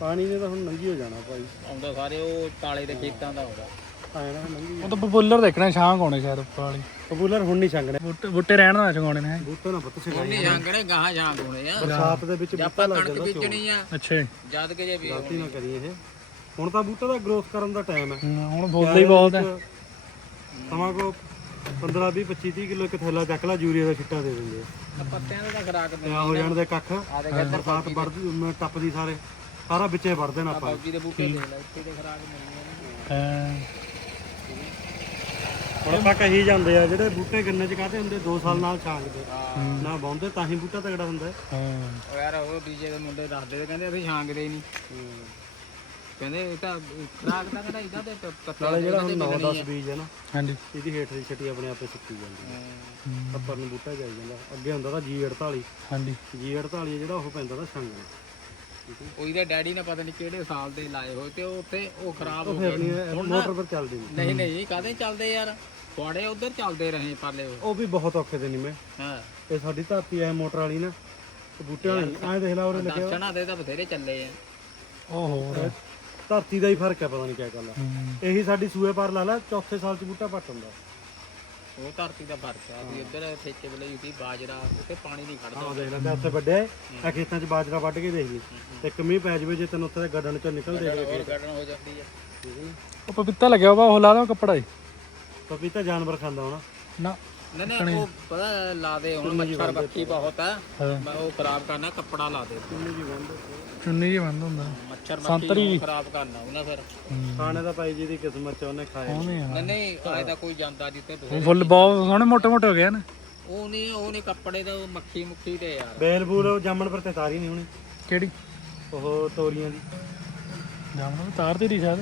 ਪਾਣੀ ਨੇ ਤਾਂ ਹੁਣ ਨੰਗੀ ਹੋ ਜਾਣਾ ਭਾਈ। ਆਉਂਦਾ ਸਾਰੇ ਉਹ ਕਾਲੇ ਦੇ ਖੇਤਾਂ ਦਾ ਆਉਂਦਾ। ਆਏ ਨਾ ਨੰਗੀ ਉਹ ਤਾਂ ਪਪੂਲਰ ਦੇਖਣਾ ਛਾਂ ਕੋਣੇ ਸ਼ਾਇਦ ਉੱਪਰ ਵਾਲੀ? ਪਪੂਲਰ ਹੁਣ ਨਹੀਂ ਛੰਗਣੇ। ਬੁੱਟੇ ਬੁੱਟੇ ਰਹਿਣ ਦਾ ਛਗਾਉਣੇ ਨੇ। ਬੂਟੇ ਨਾ ਪੁੱਤ ਛਗਾਈ ਉਹਨੇ ਜਾਂਗਣੇ ਗਾਹਾਂ ਜਾਂਗ ਹੋਣੇ ਆ। ਬਰਸਾਤ ਦੇ ਵਿੱਚ ਜੇ ਆਪਾਂ ਕਣਕ ਬੀਜਣੀ ਆ ਅੱਛਾ ਜੀ। ਜਦ ਕਿ ਜੇ ਵੀ ਗਲਤੀ ਨਾ ਕਰੀ ਇਹ। ਹੁਣ ਤਾਂ ਬੂਟੇ ਦਾ ਗਰੋਥ ਕਰਨ ਦਾ ਟਾਈਮ ਹੈ। ਹੁਣ ਬੋਲਦਾ ਹੀ ਬਹੁਤ ਹੈ। ਸਮਾਂ ਕੋ 15 20 25 30 ਕਿਲੋ ਇੱਕ ਥੈਲਾ ਚੱਕ ਲਾ ਯੂਰੀਆ ਦਾ ਛਿੱਟਾ ਦੇ ਦਿੰਦੇ ਆ। ਪੱਤਿਆਂ ਦਾ ਤਾਂ ਖਰਾਕ ਆ ਹੋ ਜਾਣ ਦੇ ਕੱਖ ਆ ਦੇ ਬਰਸਾਤ ਵੜਦੀ ਮੈਂ ਟੱਪਦੀ ਸਾਰੇ ਸਾਰਾ ਵਿੱਚੇ ਵੜ ਦੇਣਾ ਆਪਾਂ। ਫੌਜੀ ਦੇ ਬੂਟੇ ਦੇ ਲੈ ਇੱਥੇ ਦੇ ਖਰਾਕ ਮਿਲਣੀ ਹਾਂ ਹੁਣ ਆਪਾਂ ਕਹੀ ਜਾਂਦੇ ਆ ਜਿਹੜੇ ਬੂਟੇ ਗੰਨੇ ਚ ਕਾਹਤੇ ਹੁੰਦੇ 2 ਸਾਲ ਨਾਲ ਛਾਂਗਦੇ ਨਾ ਬਾਉਂਦੇ ਤਾਂ ਹੀ ਬੂਟਾ ਤਗੜਾ ਹੁੰਦਾ। ਹੈ। ਹਾਂ ਉਹ ਯਾਰ ਉਹ ਡੀਜੇ ਦੇ ਮੁੰਡੇ ਦੱਸਦੇ ਤੇ ਕਹਿੰਦੇ ਅਸੀਂ ਛਾਂਗਦੇ ਹੀ ਨਹੀਂ। ਕਹਿੰਦੇ ਇਹ ਤਾਂ ਖਰਾਕ ਤਾਂ ਕਹਿੰਦਾ ਇਹਦਾ ਤੇ ਪੱਤੇ ਨਾਲੇ ਜਿਹੜਾ ਹੁਣ 9 10 ਬੀਜ ਹੈ ਨਾ ਹਾਂਜੀ। ਇਹਦੀ ਹੇਠ ਦੀ ਛੱਟੀ ਆਪਣੇ ਆਪੇ ਸੁੱਕੀ ਜਾਂਦੀ ਹੈ। ਉੱਪਰ ਨੂੰ ਬੂਟਾ ਜਾਈ ਜਾਂਦਾ। ਅੱਗੇ ਹੁੰਦਾ ਤਾਂ G48 ਹਾਂਜੀ। G48 ਜਿਹੜਾ ਉਹ ਪੈਂਦਾ ਤਾਂ ਛੰਗ ਉਹ ਇਹਦੇ ਡੈਡੀ ਨੇ ਪਤਾ ਨਹੀਂ ਕਿਹੜੇ ਸਾਲ ਦੇ ਲਾਏ ਹੋਏ ਤੇ ਉਹ ਉੱਥੇ ਉਹ ਖਰਾਬ ਹੋ ਗਏ। ਆਪਣੀ ਮੋਟਰ ਪਰ ਚੱਲਦੀ ਨਹੀਂ। ਨਹੀਂ ਨਹੀਂ ਕਾਹਦੇ ਚੱਲਦੇ ਯਾਰ? ਫੁਆੜੇ ਉਧਰ ਚੱਲਦੇ ਰਹੇ ਪਰਲੇ ਉਹ। ਵੀ ਬਹੁਤ ਔਖੇ ਦੇ ਨਹੀਂ ਮੈਂ। ਹਾਂ। ਇਹ ਸਾਡੀ ਧਰਤੀ ਐ ਮੋਟਰ ਵਾਲੀ ਨਾ ਤੇ ਬੂਟਿਆਂ ਵਾਲੀ। ਐਂ ਦੇਖ ਲਾ ਉਹਨੇ ਲਿਖਿਆ। ਦਰਸ਼ਨਾਂ ਦੇ ਤਾਂ ਬਥੇਰੇ ਚੱਲੇ ਆ। ਉਹ ਹੋਰ। ਧਰਤੀ ਦਾ ਹੀ ਫ਼ਰਕ ਹੈ ਪਤਾ ਨਹੀਂ ਕਿਆ ਗੱਲ ਹਮ, ਇਹੀ ਸਾਡੀ ਸੂਏ ਪਾਰ ਲਾ ਲਾ ਚੌਥੇ ਸਾਲ ਚ ਬੂਟਾ ਪੱਟ ਹੁੰਦਾ। ਉਹ ਧਰਤੀ ਦਾ ਫ਼ਰਕ ਆ ਵੀ ਉੱਧਰ ਠੇਕੇ ਵੇਲੇ ਯੂਤੀ ਬਾਜਰਾ ਉੱਥੇ ਪਾਣੀ ਨਹੀਂ ਖੜਦਾ। ਆਹ ਦੇਖ ਲੈ ਤੇ ਉੱਥੇ ਵੱਡਿਆ ਆ ਖੇਤਾਂ 'ਚ ਬਾਜਰਾ ਵੱਢ ਕੇ ਦੇਖ ਲਈ। ਤੇ ਇੱਕ ਮੀਂਹ ਪੈ ਜਵੇ ਜੇ ਤੈਨੂੰ ਉੱਥੇ ਦੇ ਗੱਡਣ ਚੋਂ ਨਿਕਲ ਦੇ ਹੋਰ ਗੜਨ ਹੋ ਜਾਂਦੀ ਆ ਉਹ ਪਪੀਤਾ ਲੱਗਿਆ ਵਾ ਉਹ ਲਾ ਦੋ ਕੱਪੜਾ ਜੀ ਪਪੀਤਾ ਜਾਨਵਰ ਖਾਂਦਾ ਹੋਣਾ। ਨਾ। ਨਹੀਂ ਨਹੀਂ ਉਹ ਪਤਾ ਲਾ ਦੇ ਹੁਣ ਮੱਛਰ ਬੱਕੀ ਬਹੁਤ ਆ। ਹਾਂ। ਮੈਂ ਉਹ ਖਰਾਬ ਕਰਨਾ ਕੱਪੜਾ ਲਾ ਦੇ। ਚੁੰਨੀ ਜੀ ਬੰਦ ਹੁੰਦਾ ਮੱਛਰ ਸੰਤਰੀ। ਬੱਕੀ ਖਰਾਬ ਕਰਨਾ ਉਹਨਾਂ ਫਿਰ। ਹੂੰ। ਖਾਣੇ ਦਾ ਭਾਈ ਜੀ ਦੀ ਕਿਸਮਤ ਚ ਉਹਨੇ ਖਾਇਆ ਉਹਨੇ ਆ ਨਹੀਂ। ਨਹੀਂ ਆਏ ਤਾਂ ਕੋਈ ਜਾਂਦਾ ਜਿੱਤੇ ਉਹ ਫੁੱਲ ਬਹੁਤ ਸੋਹਣੇ ਮੋਟੇ ਮੋਟੇ ਹੋ ਗਏ ਨੇ। ਉਹ ਨਹੀਂ ਉਹ ਨਹੀਂ ਕੱਪੜੇ ਦਾ ਉਹ ਮੱਖੀ ਮੁੱਖੀ ਤੇ ਯਾਰ ਬੇਲ ਬੂਲ ਜਾਮਣ ਪਰ ਤੇ ਤਾਰੀ ਨਹੀਂ ਹੋਣੀ। ਕਿਹੜੀ? ਉਹ ਤੋਰੀਆਂ ਦੀ। ਜਾਮਣਾ ਤਾਰ ਤੇ ਦੀ ਸ਼ਾਇਦ।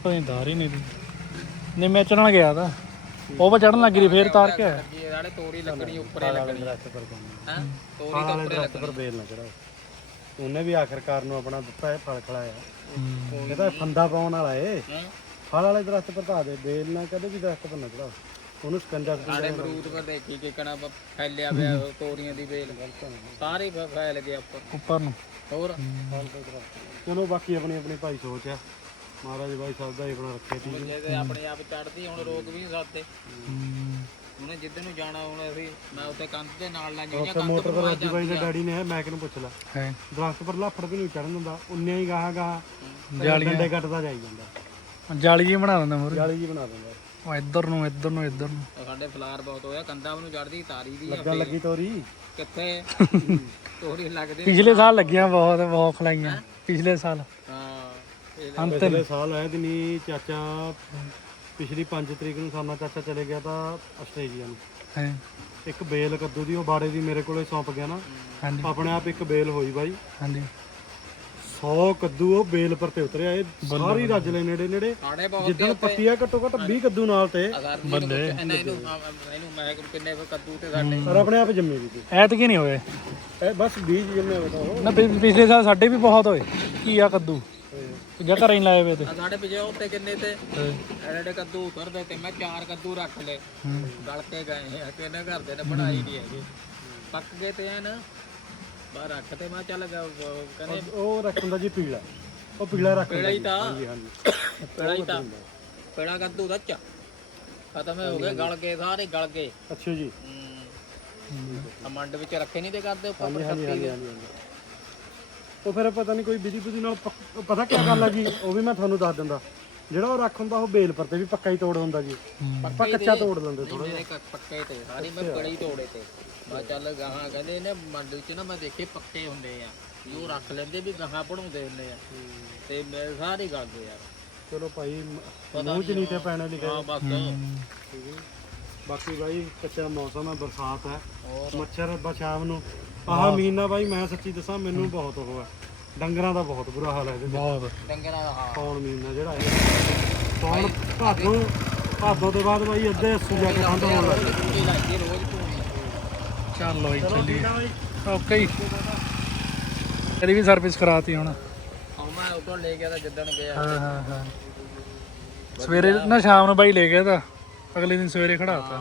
ਪਤਾ ਨਹੀਂ ਤਾਰ ਹੀ ਨਹੀਂ ਦੀ। ਨਹੀਂ ਮੈਂ ਚੜਨ ਗਿਆ ਤਾਂ। ਉਹ ਵਾ ਚੜਨ ਲੱਗ ਰਹੀ ਫੇਰ ਤਾਰ ਕੇ। ਆਇਆ ਲੱਗੀ ਨਾਲੇ ਤੋੜੀ ਲੱਗਣੀ ਉੱਪਰੇ ਲੱਗਣੀ। ਦਰਖਤ ਪਰ ਤਾਂ ਉੱਪਰੇ ਦਰਖਤ ਬੇਲ ਨਾ ਚੜਾਓ। ਉਹਨੇ ਵੀ ਆਖਰਕਾਰ ਨੂੰ ਆਪਣਾ ਦਿੱਤਾ ਹੈ ਫਲ ਖਲਾਇਆ। ਇਹ ਤਾਂ ਫੰਦਾ ਪਾਉਣ ਵਾਲਾ ਏ? ਫਲ ਵਾਲੇ ਦਰਖਤ ਪਰ ਧਾ ਦੇ ਬੇਲ ਨਾ ਕਦੇ ਵੀ ਦਰਖਤ ਪਰ ਨਾ ਚੜਾਓ। ਉਹਨੂੰ ਸਕੰਜਾ ਸਾਡੇ ਬਰੂਦ ਪਰ ਦੇਖੀ ਕਿ ਕਣਾ ਫੈਲਿਆ ਪਿਆ ਉਹ ਤੋਰੀਆਂ ਦੀ ਵੇਲ ਸਾਰੇ ਹੀ ਫੈਲ ਗਏ ਉੱਪਰ। ਉੱਪਰ ਨੂੰ। ਹੋਰ? ਚਲੋ ਬਾਕੀ ਆਪਣੀ ਆਪਣੀ ਭਾਈ ਸੋਚ ਆ। ਮਹਾਰਾਜ ਭਾਈ ਸਾਹਿਬ ਦਾ ਹੀ ਆਪਣਾ ਰੱਖੇ ਤੀ ਜੇ ਤੇ ਆਪਣੇ ਆਪ ਚੜਦੀ ਹੁਣ ਰੋਕ ਵੀ ਨਹੀਂ ਸਕਦੇ। ਉਹਨੇ ਜਿੱਦਨ ਨੂੰ ਜਾਣਾ ਹੁਣ ਅਸੀਂ ਮੈਂ ਉੱਤੇ ਕੰਧ ਦੇ ਨਾਲ ਹੋਈਆਂ ਉੱਥੇ ਕੰਧ ਮੋਟਰ ਪਰ ਰਾਜੂ ਬਾਈ ਦੇ ਡੈਡੀ ਨੇ ਮੈਂ ਕਿਹਨੂੰ ਪੁੱਛ ਲਾ? ਹੈ। ਦਰਖਤ ਪਰ ਲਾਫੜ ਵੀ ਨਹੀਂ ਚੜਨ ਦਿੰਦਾ ਉਨੇ ਹੀ ਗਾਹਾਂ ਗਾਹਾਂ। ਜਾਲੀਆਂ। ਡੰਡੇ ਕੱਟਦਾ ਜਾਈ ਜਾਂਦਾ। ਜਾਲੀ ਜੀ ਬਣਾ ਦਿੰਦਾ ਮੋਰ ਜਾਲੀ ਜੀ ਬਣਾ ਦਿੰਦਾ। ਉਹ ਇੱਧਰ ਨੂੰ ਇੱਧਰ ਨੂੰ ਇੱਧਰ ਨੂੰ। ਸਾਡੇ ਫਲਾਰ ਬਹੁਤ ਹੋਇਆ ਕੰਧਾਂ ਨੂੰ ਚੜਦੀ ਤਾਰੀ ਦੀ ਆ ਲੱਗਣ ਲੱਗੀ ਤੋਰੀ। ਕਿੱਥੇ? <laughs> ਤੋੜੀ ਲੱਗਦੇ ਪਿਛਲੇ ਸਾਲ ਲੱਗੀਆਂ ਬਹੁਤ ਬਹੁਤ ਖਲਾਈਆਂ ਪਿਛਲੇ ਸਾਲ। ਹਾਂ ਇਹ ਅੰਤ ਪਿਛਲੇ ਸਾਲ ਆਇਆ ਦਿਨੀ ਚਾਚਾ ਪਿਛਲੀ 5 ਤਰੀਕ ਨੂੰ ਸਾਨਾ ਚਾਚਾ ਚਲੇ ਗਿਆ ਤਾਂ ਆਸਟ੍ਰੇਲੀਆ ਨੂੰ। ਹੈ। ਇੱਕ ਬੇਲ ਕੱਦੂ ਦੀ ਉਹ ਬਾੜੇ ਦੀ ਮੇਰੇ ਕੋਲੇ ਸੌਂਪ ਗਿਆ ਨਾ। ਹਾਂਜੀ। ਆਪਣੇ ਆਪ ਇੱਕ ਬੇਲ ਹੋਈ ਬਾਈ। ਹਾਂਜੀ। 100 ਕੱਦੂ ਉਹ ਬੇਲ ਪਰ ਤੇ ਉਤਰਿਆ ਇਹ ਸਾਰੀ ਰੱਜ ਲੈ ਨੇੜੇ ਨੇੜੇ ਸਾਡੇ ਜਿੱਦਣ ਪੱਤੀ ਆ ਘੱਟੋ ਘੱਟ 20 ਕੱਦੂ ਨਾਲ ਤੇ। ਬੰਦੇ। ਇਹਨੂੰ ਇਹਨੂੰ ਮੈਂ ਕਿੰਨੇ ਕੱਦੂ ਤੇ ਸਾਡੇ। ਪਰ ਆਪਣੇ ਆਪ ਜੰਮੇ ਵੀ ਤੇ ਐਤਕੀ ਨਹੀਂ ਹੋਏ। ਇਹ ਬਸ ਬੀਜ ਜੰਮੇ ਹੋਏ ਤਾਂ ਨਾ ਪਿਛਲੇ ਸਾਲ ਸਾਡੇ ਵੀ ਬਹੁਤ ਹੋਏ। ਕੀ ਆ ਕੱਦੂ? ਜਾਂ ਘਰੇ ਹੀ ਲਾਏ ਵੇ ਤੇ? ਆ ਸਾਡੇ ਪਿਛੇ ਉੱਤੇ ਕਿੰਨੇ ਤੇ। ਐਡੇ ਕੱਦੂ ਉਤਰਦੇ ਤੇ ਮੈਂ ਚਾਰ ਕੱਦੂ ਰੱਖ ਲਏ। ਗਲ ਕੇ ਗਏ ਆ ਕਿੰਨੇ ਘਰ ਦੇ ਨੇ ਬਣਾਈ ਨਹੀਂ ਹੈਗੀ। ਪੱਕ ਗਏ ਤੇ ਐਨ ਬਾਹਰ ਰੱਖ ਤੇ ਮੈਂ ਚੱਲ ਗਿਆ ਕਹਿੰਦੇ ਉਹ ਰੱਖ ਹੁੰਦਾ ਜੀ ਪੀਲਾ। ਉਹ ਪੀਲਾ ਰੱਖ ਪੇੜਾ ਹੀ ਤਾਂ। ਪੇੜਾ ਹੀ ਤਾਂ। ਪੇੜਾ ਕੱਦੂ ਦਾ ਚ। ਖਤਮ ਹੋ ਗਏ ਗਲ ਗਏ ਸਾਰੇ ਗਲ ਗਏ। ਅੱਛਾ ਜੀ। ਮੰਡ ਵਿੱਚ ਰੱਖੇ ਨਹੀਂ ਤੇ ਕਰਦੇ ਉੱਪਰ ਹਾਂਜੀ ਹਾਂਜੀ ਛੱਤੀ ਹਾਂਜੀ ਦੇ। ਹਾਂਜੀ। ਉਹ ਫਿਰ ਪਤਾ ਨਹੀਂ ਕੋਈ ਵਿਧੀ ਵਿਧੀ ਨਾਲ ਪੱਕ- ਪਤਾ ਕੀ ਗੱਲ ਆ ਜੀ? ਉਹ ਵੀ ਮੈਂ ਤੁਹਾਨੂੰ ਦੱਸ ਦਿੰਦਾ। ਜਿਹੜਾ ਉਹ ਰੱਖ ਹੁੰਦਾ ਉਹ ਬੇਲ ਪਰ ਤੇ ਵੀ ਪੱਕਾ ਹੀ ਤੋੜ ਹੁੰਦਾ ਜੀ। ਆਪਾਂ ਕੱਚਾ ਤੋੜ ਲੈਂਦੇ ਨਹੀਂ ਮੇਰੇ ਕ- ਪੱਕੇ ਤੇ ਸਾਰੀ ਮੈਂ ਬੜੀ ਤੋੜੇ ਤੇ। ਮੈਂ ਚੱਲ ਗਾਹਾਂ ਕਹਿੰਦੇ ਨੇ ਮੰਡ ਵਿੱਚ ਨਾ ਮੈਂ ਦੇਖੇ ਪੱਕੇ ਹੁੰਦੇ ਆ। ਵੀ ਉਹ ਰੱਖ ਲੈਂਦੇ ਵੀ ਗਾਹਾਂ ਪੜਾਉਂਦੇ ਹੁੰਦੇ ਆ। ਤੇ ਮੇਰੇ ਸਾਰੇ ਗਲ ਗਏ ਯਾਰ। ਚਲੋ ਭਾਈ ਮ- ਮੂੰਹ ਚ ਨਹੀਂ ਤੇ ਪੈਣੇ ਲਿਖੇ। ਹਾਂ ਬਸ। ਠੀਕ ਹੈ। ਬਾਕੀ ਬਾਈ ਕੱਚਾ ਮੌਸਮ ਹੈ ਬਰਸਾਤ ਹੈ। ਹੋਰ? ਮੱਛਰ ਬਾ ਸ਼ਾਮ ਨੂੰ ਆਹ ਮਹੀਨਾ ਬਾਈ ਮੈਂ ਸੱਚੀ ਦੱਸਾਂ ਮੈਨੂੰ ਬਹੁਤ ਉਹ ਹੈ। ਡੰਗਰਾਂ ਦਾ ਬਹੁਤ ਬੁਰਾ ਹਾਲ ਹੈ ਇਹਦੇ ਵਿੱਚ। ਬਹੁਤ। ਡੰਗਰਾਂ ਦਾ ਹਾਂ। ਪੌਣ ਮਹੀਨਾ ਜਿਹੜਾ ਹੈ ਪੌਣ ਭਾਦੋਂ ਭਾਦੋਂ ਦੇ ਬਾਅਦ ਬਾਈ ਅੱਧੇ ਅੱਸੂ ਜਾ ਕੇ ਠੰਡ ਹੋਣ ਲੱਗ ਜਾਂਦੀ ਰੋਜ਼ ਧੂਣੀ ਚੱਲ ਬਈ ਚੱਲੀਏ। ਓਕੇ ਇਹਦੀ ਵੀ ਸਰਵਿਸ ਕਰਾਤੀ ਹੁਣ। ਹਾਂ ਮੈਂ ਉਦੋਂ ਲੈ ਗਿਆ ਤਾਂ ਜਿੱਦਣ ਗਿਆ। ਹਾਂ ਹਾਂ ਹਾਂ। ਸਵੇਰੇ ਨਾ ਸ਼ਾਮ ਨੂੰ ਬਾਈ ਲੈ ਗਿਆ ਤਾਂ। ਅਗਲੇ ਦਿਨ ਸਵੇਰੇ ਖੜਾਤਾ।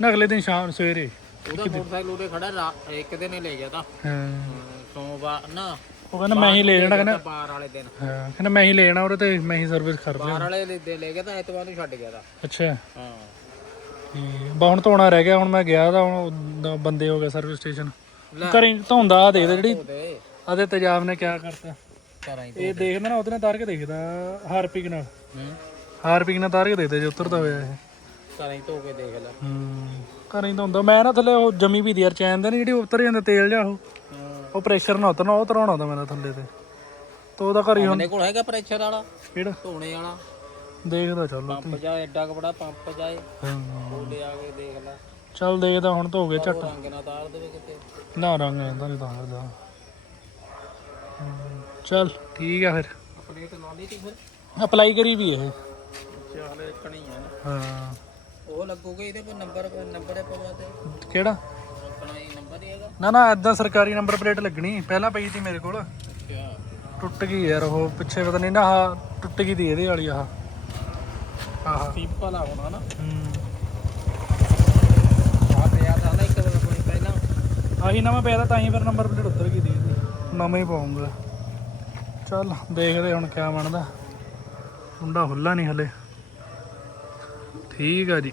ਨਾ ਅਗਲੇ ਦਿਨ ਸ਼ਾਮ ਸਵੇਰੇ। ਉਹਦਾ ਮੋਟਰਸਾਈਕਲ ਉਹਦੇ ਖੜਾ ਰਾ- ਇੱਕ ਦਿਨ ਹੀ ਲੈ ਗਿਆ ਤਾਂ। ਹਾਂ। ਸੋਮਵਾਰ ਨਾ। ਉਹ ਕਹਿੰਦਾ ਮੈਂ ਹੀ ਲੈ ਜਾਣਾ ਕਹਿੰਦਾ। ਬਾਰ ਵਾਲੇ ਦਿਨ। ਹਾਂ ਕਹਿੰਦਾ ਮੈਂ ਹੀ ਲੈ ਜਾਣਾ ਉਹਦੇ ਤੇ ਮੈਂ ਹੀ ਸਰਵਿਸ ਕਰ ਦਿਆਂ ਬਾਰ ਵਾਲੇ ਦੇ ਲੈ ਗਿਆ ਤਾਂ ਐਤਵਾਰ ਨੂੰ ਛੱਡ ਗਿਆ ਤਾਂ। ਅੱਛਾ। ਹਾਂ। ਠੀਕ ਬਾ ਹੁਣ ਧੋਣਾ ਰਹਿ ਗਿਆ ਹੁਣ ਮੈਂ ਗਿਆ ਤਾਂ ਹੁਣ ਉਦੋਂ ਬੰਦੇ ਹੋ ਗਏ ਸਰਵਿਸ ਸਟੇਸ਼ਨ ਘਰੇ ਧੋਂਦਾ ਆ ਦੇਖਦੇ ਜਿਹੜੀ। ਉਹਦੇ ਆਦੇ ਤੇਜਾਬ ਨੇ ਕਿਆ ਕਰਤਾ। ਹੀ ਇਹ ਦੇਖਦਾ ਨਾ ਉਹਦੇ ਨਾਲ ਤਾਰ ਕੇ ਦੇਖਦਾ ਹਾਰਪਿਕ ਨਾਲ। ਹੂੰ। ਹਾਰਪਿਕ ਨਾਲ ਤਾਰ ਕੇ ਦੇਖਦੇ ਜੇ ਉਤਰਦਾ ਹੋਇਆ ਇਹ। ਹੀ ਧੋ ਕੇ ਦੇਖ ਲੈ। ਹੂੰ। ਘਰੇ ਹੀ ਧੋਂਦਾ ਮੈਂ ਨਾ ਥੱਲੇ ਉਹ ਜਮੀ ਵੀ ਦੀ ਯਾਰ ਚੈਨ ਦੇ ਨੀ ਜਿਹੜੀ ਉਤਰ ਜਾਂਦਾ ਤੇਲ ਜਾ ਉਹ। ਉਹ ਪ੍ਰੈਸ਼ਰ ਨਾਲ ਉਤਰਨਾ ਉਹ ਤਰਾਉਣਾ ਹੁੰਦਾ ਮੈਂ ਥੱਲੇ ਤੇ। ਤੋ ਉਹਦਾ ਘਰ ਹੀ ਹੁਣ ਆਪਣੇ ਕੋਲ ਹੈਗਾ ਪ੍ਰੈਸ਼ਰ ਵਾਲਾ? ਕਿਹੜਾ? ਧੋਣੇ ਵਾਲਾ। ਦੇਖਦਾ ਚੱਲ ਪੰਪ ਜਾਏ ਐਡਾ ਕੁ ਬੜਾ ਪੰਪ ਜਾਏ। ਹਾਂ। ਉਹ ਲਿਆ ਕੇ ਦੇਖ ਲੈ। ਚੱਲ ਦੇਖਦਾ ਹੁਣ ਧੋ ਗਏ ਝੱਟ। ਰੰਗ ਨਾਲ ਤਾਰ ਦੇਵੇ ਕਿਤੇ। ਨਾ ਰੰਗ ਆਂਦਾ ਨਹੀਂ ਤਾਰਦਾ ਚੱਲ ਠੀਕ ਆ ਫਿਰ। ਪਲੇਟ ਲਾ ਲਈ ਤੀ ਫਿਰ। ਅਪਲਾਈ ਕਰੀ ਵੀ ਇਹ। ਚੱਲ ਇਕਣੀ ਆ ਨਾ। ਹਾਂ। ਉਹ ਲੱਗੂਗਾ ਇਹਦੇ ਪਰ ਨੰਬਰ ਨੰਬਰ ਹੈ ਪਵਾ ਤੇ ਕਿਹੜਾ? ਆਪਣਾ ਇਹ ਨੰਬਰ ਹੀ ਹੈਗਾ। ਨਾ ਨਾ ਐਦਾਂ ਸਰਕਾਰੀ ਨੰਬਰ ਪਲੇਟ ਲੱਗਣੀ। ਪਹਿਲਾਂ ਪਈ ਸੀ ਮੇਰੇ ਕੋਲ। ਅੱਛਾ। ਟੁੱਟ ਗਈ ਯਾਰ ਉਹ ਪਿੱਛੇ ਪਤਾ ਨਹੀਂ ਨਾ ਆਹ ਟੁੱਟ ਗਈ ਦੀ ਇਹਦੇ ਵਾਲੀ ਆਹ। ਆਹ। ਸਿੰਪਲ ਆ ਹੋਣਾ ਨਾ। ਹੂੰ। ਆ ਪਿਆ ਤਾਂ ਨਾ ਇੱਕ ਵਾਰ ਆਪਣੀ ਪਹਿਲਾਂ। ਆਹੀ ਨਵਾਂ ਪਿਆ ਤਾਂ ਤਾਂ ਹੀ ਫਿਰ ਨੰਬਰ ਪਲੇਟ ਉੱਤਰ ਗਈ ਦੀ ਇਹਦੀ ਨਵਾਂ ਹੀ ਪਾਉਂਗਾ। ਚੱਲ ਦੇਖਦੇ ਹੁਣ ਕਿਆ ਬਣਦਾ। ਮੁੰਡਾ ਹੁੱਲਾ ਨਹੀਂ ਹਲੇ। ਠੀਕ ਆ ਜੀ।